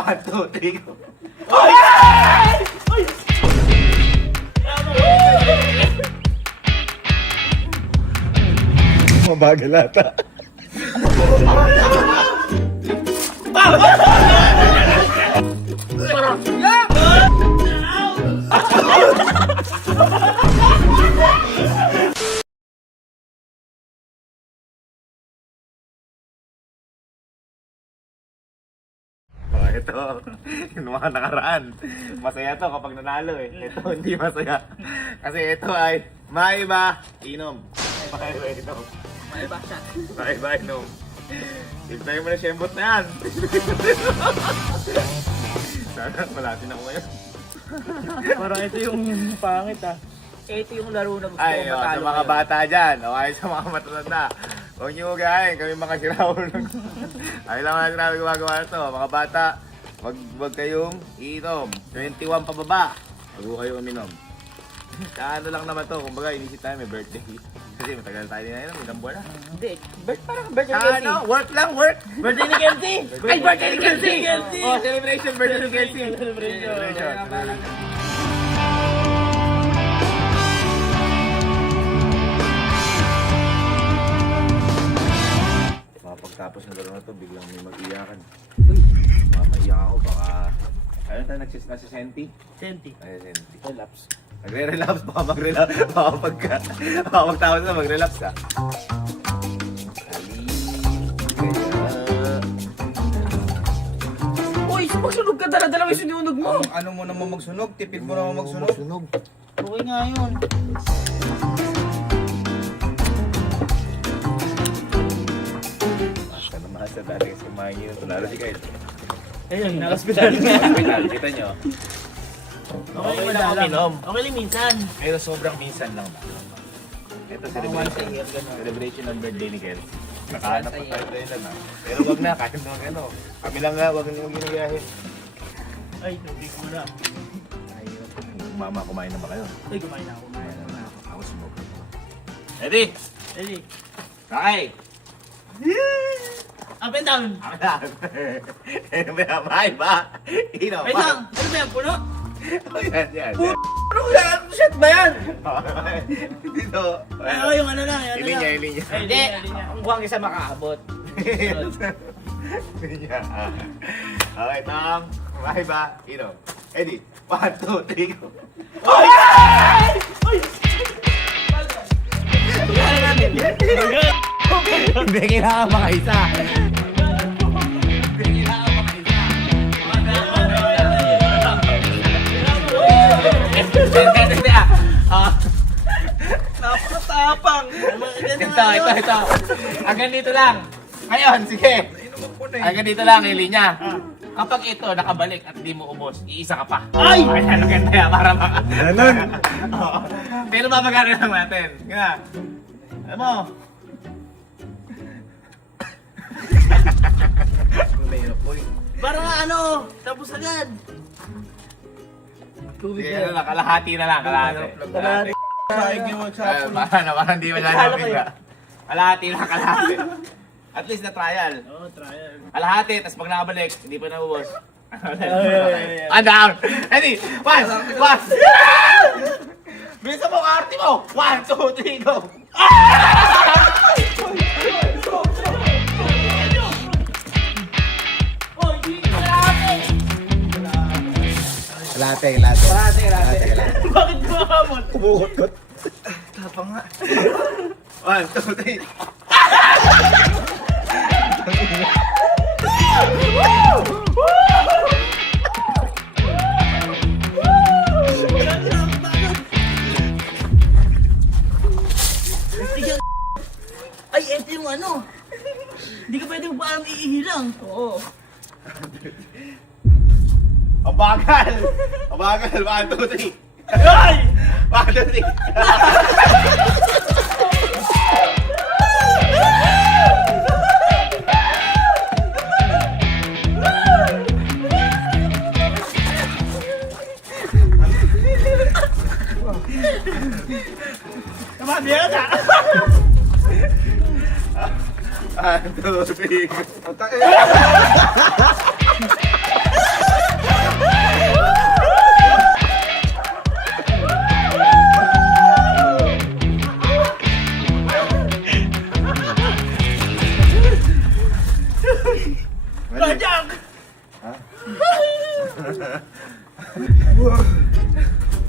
1, 2, 3, go. Mabagal ata. Oh, ito, yung mga nakaraan. Masaya to kapag nanalo eh. Ito hindi masaya. Kasi ito ay maiba inom. Maiba inom. Maiba siya. Maiba inom. Tignan mo na siyembot na yan. Sana malatin ako ngayon. Parang ito yung pangit ah. Ito yung laro na gusto Ay, kong sa matalo mga ngayon. bata dyan, o ay sa mga matatanda. Huwag niyo ugahin, kami mga siraulo. Ay lang mga sinabi gumagawa na to. Mga bata, wag kayong iinom. 21 pababa, wag ko kayong uminom. Kaano lang naman to, kumbaga inisip tayo may birthday. Kasi matagal tayo din na yun, ilang buwan na. Hindi, parang birthday ni Kenzie. Ano? Work lang, work! Birthday ni Kenzie! Ay, birthday ni Kenzie! Oh, celebration, birthday ni Kenzie! Celebration. Pagtapos ng laro na to, biglang may mag-iyakan. Maiyak ako, baka... Ayun tayo, nagsisenti? Senti. Ay, senti. Relapse. Nagre-relapse, baka mag-relapse. Baka pagtapos na mag-relapse ka. Uy, magsunog ka dala-dala yung sinunog mo. Ano mo naman magsunog? Tipid mo naman magsunog? Okay nga yun. Basta naman sa dati kasi kumain yun. Lalo si Kyle. Ayun, nakaspital. Hospital, kita nyo. Okay lang uminom. Okay lang minsan. Pero sobrang minsan lang ba? Ito, celebration ng birthday ni Kyle. Nakahanap pa tayo lang ha. Pero wag na, kahit naman ano. Kami lang nga, wag nyo ginayahin. Ay, tubig mo na. Mama, kumain na ba kayo? Ay, kumain na ako. Ako smoke. Ready? Ready? Okay! Up and down. Ano ba yan? May ba? Ino, Wait lang. Ano ba yan? Puno? Yan, yan. Ano yan? Shit ba yan? Dito. Ay, yung ano lang. Ili niya, ili niya. Ay, hindi. Ang buwang isa makaabot. Ili niya. Okay, Tom. May ba? Ino. Eddie. 1, 2, 3, go. Ay! Ay! Kaya natin. Hindi kailangan makaisa. Hindi kailangan makaisa. Napakatapang. Ito. Hanggang dito lang. Ngayon, sige. Hanggang dito lang, ili niya. Kapag ito nakabalik at di mo ubos, iisa ka pa. Ay! Ayan, maganda yan, para maka... Ganon. Oo. Pero mapagkakaroon lang natin. Nga. Alam mo. Parang ano, tapos agad. Tubig Sige, ano lang, kalahati na lang, kalahati. Kalahati. Parang di masyadong Kala ko biga. Kalahati lang, kalahati. At least na trial. Oo, trial. Kalahati, tapos pag nakabalik, hindi pa naubos. Ay. And down! Ready? 1! Bisa mo, kaarte mo! 1, 2, 3, go! Oh, hindi ka kalahati. Latte. Bakit kumakamot? Kumukot-kot. Tapang nga. 1, 2, 3. Ay, ito yung ano. Hindi ka pwedeng parang iihilang. Oo. Ang bagal! Ang bagal! 1, 2, 3. Ay! 1, 2, 3. Tama, diyan na. 1, 2, 3.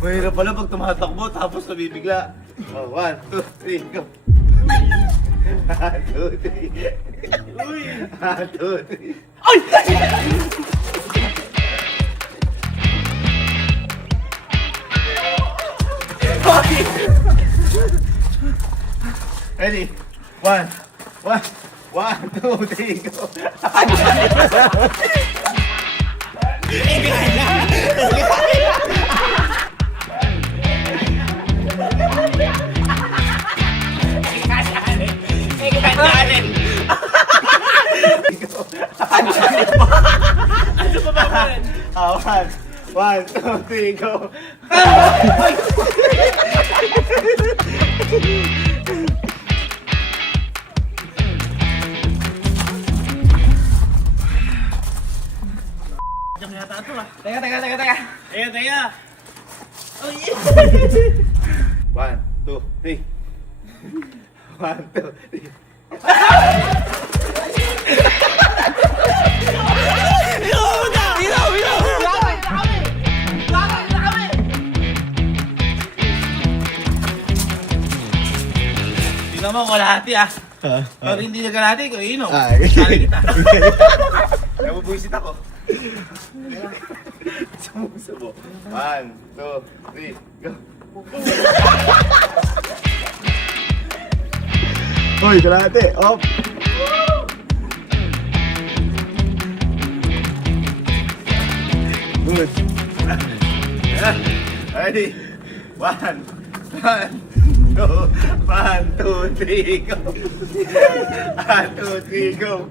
Mahirap pala pag tumatakbo tapos nabibigla. Oh, 1, 2, 3, go. 1, 2, 3. Uy! 1, 2, 3. Ready? 1, 2, 3, go. Ano pa ba ba? 1, 2, 3, go. Diyan yata ito ah. Teka. Teka. Ay! 1, 2, 3. 1, 2, 3. Tingnan mo, kalahati ah. Pag hindi na kalahati, ko inom. Ay. Sali kita. Nabubuisit ako. Sumusubo. 1, 2, 3, go. Hoy, kalahati. Op. Good. Ready? 1, 2, 3, go. 1, 2, 3, go.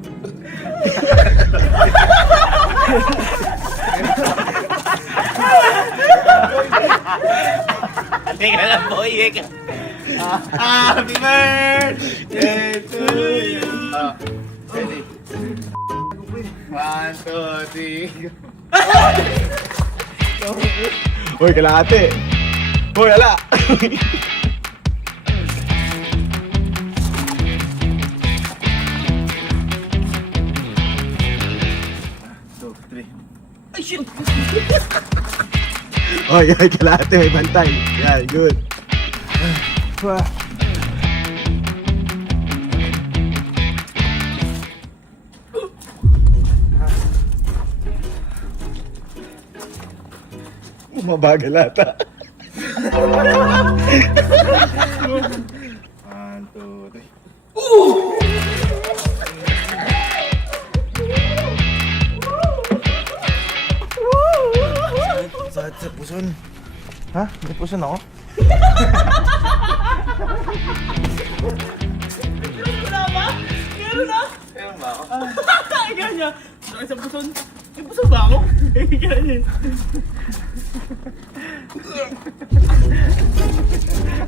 Teka lang, boy. Teka. Happy birthday to you. Ready? 1, 2, 3, go. Hoy, kalahati. Hoy, ala. Ay, shit! Hoy, kalahati. May bantay. Yan, good. Mabagal ata. 1, 2, 3. Sakit sa puson. Ha? May puson ako? Wala ba? Meron na! Meron ba ako? Ganyan. Sa isang puson. May puson ba ako? Ganyan.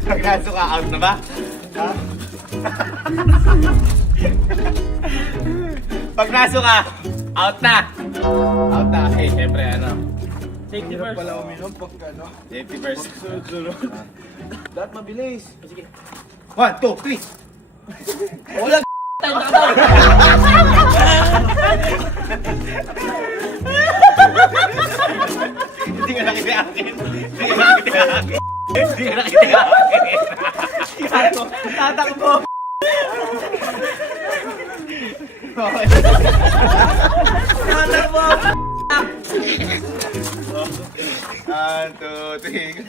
Pagkaso ka, out na ba? Ha? Pag naso ka, out na! Out na kasi, syempre ano, Safety first. uminom pag ano. safety first. Sunod-sunod. Dapat mabilis. Sige. 1, 2, 3! Wala tayo nakataw. Hindi ka nakitiakin! Hindi ka nakitiakin! Hindi ka nakitiakin! Tatakbo. Okay. Tatakbo. 1, 2, 3.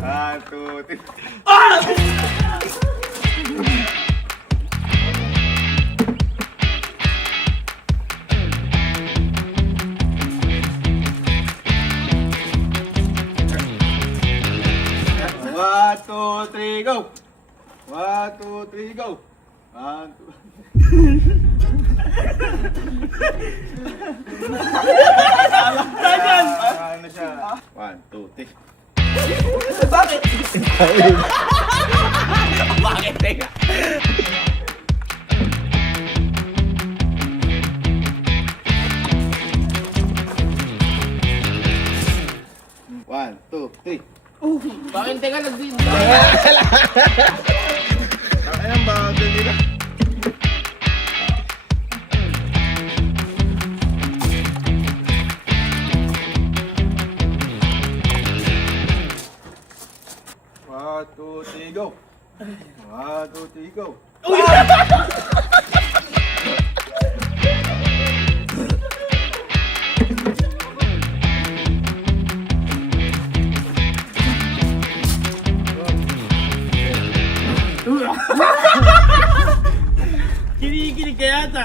1, 2, 3. One, two, three, go! 1, 2, 3, go! 1, 2. Saan? Ano siya? 1, 2, 3. Bakit? Bakit? Teka. One, two, three. Bakit? Teka, nagdin. Ang bagal nila. go. Kinikilig ka yata.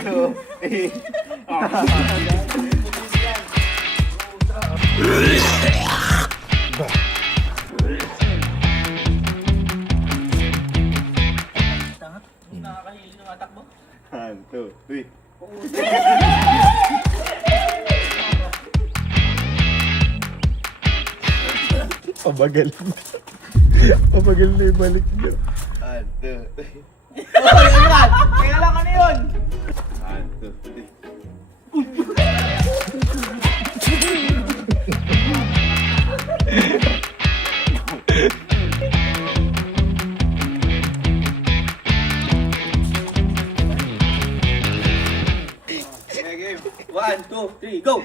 Two, three. Nakakahili ng atak mo. 1, 2, 3. Pabagal. Pabagal na yung balik niyo. 1, 2, 3. Kaya lang ano yun? 1, 2, 3. Okay, game. 1, 2, 3, go!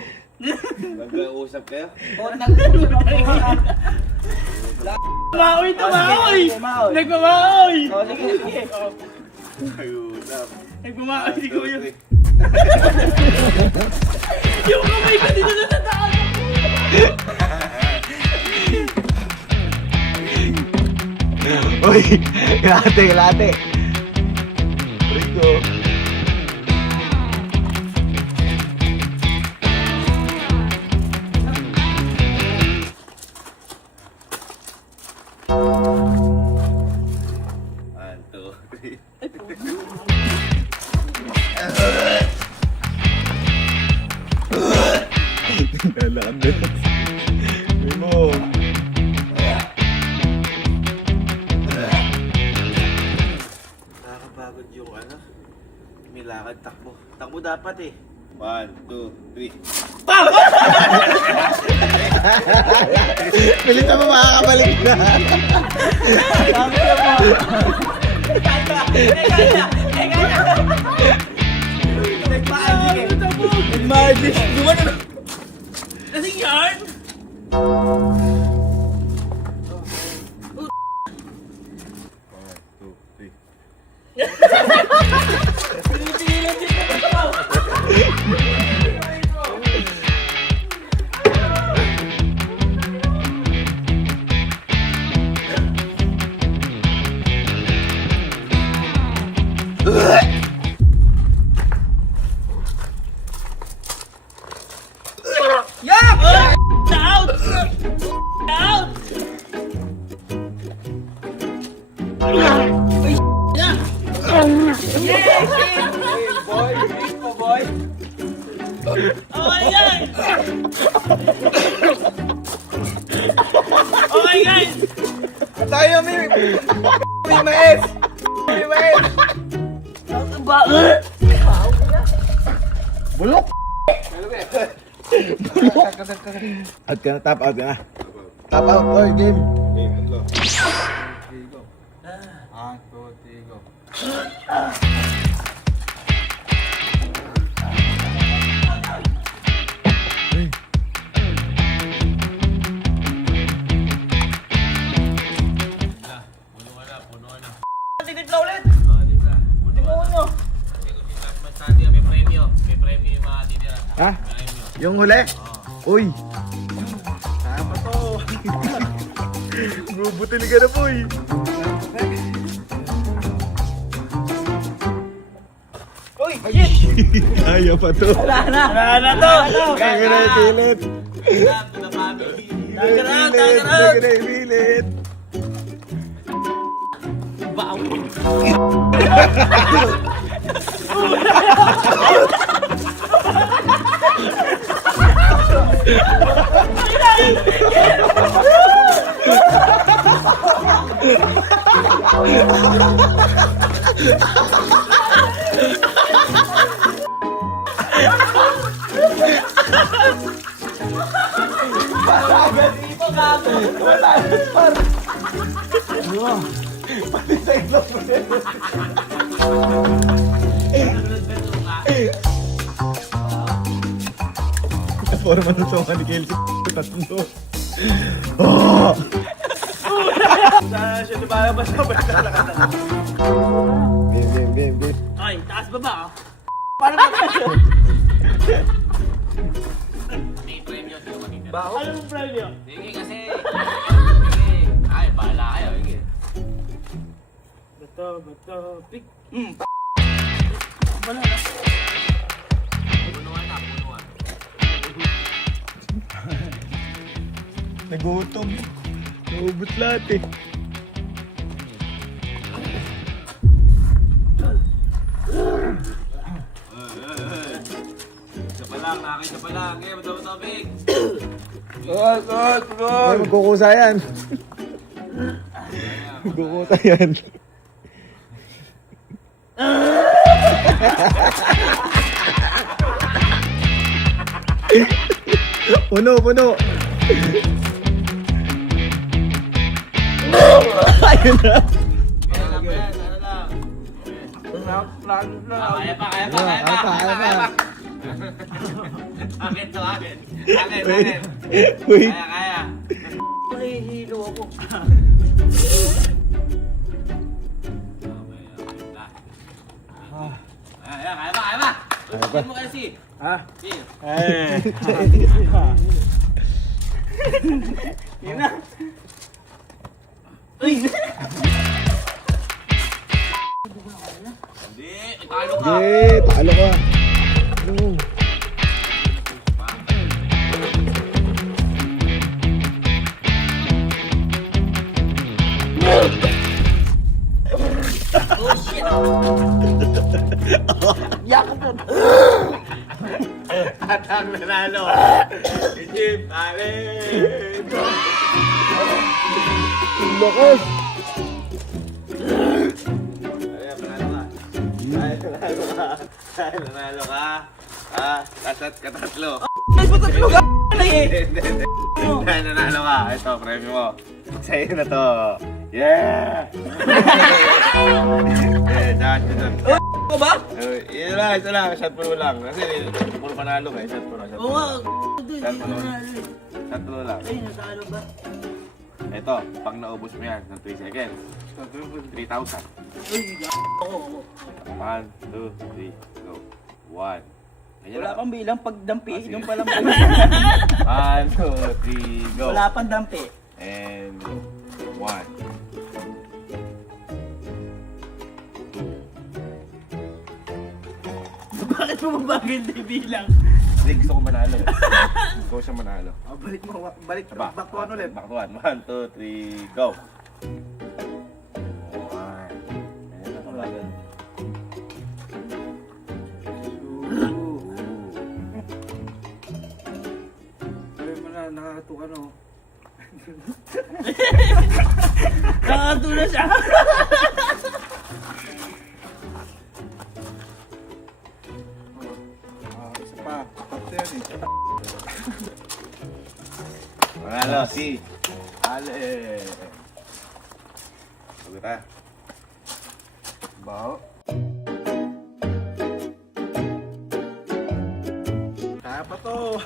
Mag-uusap kayo? Tumaoy, tumaoy! Nagmamaoy! Mag-uusap. Nagmamaoy si Kuya. Yung kamay ko dito na sa taas. Uy! Kalate, kalate! Rico! One, two, three. Kailangan din. Mimo! Nakakapagod yung ano. Milakad, takbo. Takbo dapat eh. 1, 2, 3. Pilit na ba makakabalik na? Magic! Gumano na! Kasing yarn! Pinipigilan din naman ito! Yak! Out! Out! Okay guys! Okay guys! Tayo, may mais! May mais! Ba? Bulok! Out ka na, tap out ka na. Tap out, oy, game. Tigit na ulit! Buti mo nyo! Ha? Yung huli? Uy! Tama to! Bubutili ka na po eh! Uy! Shit! Kaya pa to! Wala na to! Kaya na ipilit! Tiger out! Tiger Kaya out! na ipilit! Forma ng songa ni Kelsey. Tatlo. Saan siya lumalabas na ba? Game. Ay, taas baba ah. Paano ba tayo? May premyo sila matitira. Baho? Anong premyo? Sige kasi. Sige. Ay, bahala kayo. Sige. Bato, pick. Wala na. Punuan na, punuan. Nagutom. Naubot lahat eh. Isa pa lang, nakakita pa lang. Kaya bato big. Ay, magkukusa yan. Magkukusa yan. Puno. Ayun na. Kaya lang yan, ano lang. Kaya pa. Akin to, akin. Wait. Kaya. Mahihilo ako. Kaya pa. Tutusin mo kasi. Ha? Si. Yun na. Uy! Hindi, talo ka. Yeah, talo ka. Ano? Oh shit! Yakap mo! At ang nanalo. Egypt, Allen. Ang lakas. Ay, nanalo ka. Katatlo. Ay, ba't tatlo ka? Nanalo ka. Ito, premyo mo. Sa'yo na to. Yeah! Shot. Ako ba? Yun lang, ito lang. Shot puro lang. Kasi puro panalo ka. Shot puro. Oo nga. Shot puro lang. Ay, natalo ba? Ito, pag naubos mo yan ng 3 seconds, 3,000. Uy, ako. 1, 2, 3, go. 1. Ganyan Wala lang. pang bilang pagdampi. Sige. Yung palang 1, 2, 3, go. Wala pang dampi. And 1. Bakit mo mabagal na yung bilang? Hindi, gusto ko manalo. Gusto ko siya manalo. Oh, balik. Aba, Back to one ulit. Back to one. 1, 2, 3, go. 1. Ayan na, kabagal. Sabi mo na, nakakatuwa no. Nakakatuwa siya. Isa pa. Tapos yan eh. Manalo, si Ale. Sabi ka. Baho. Kaya pa to.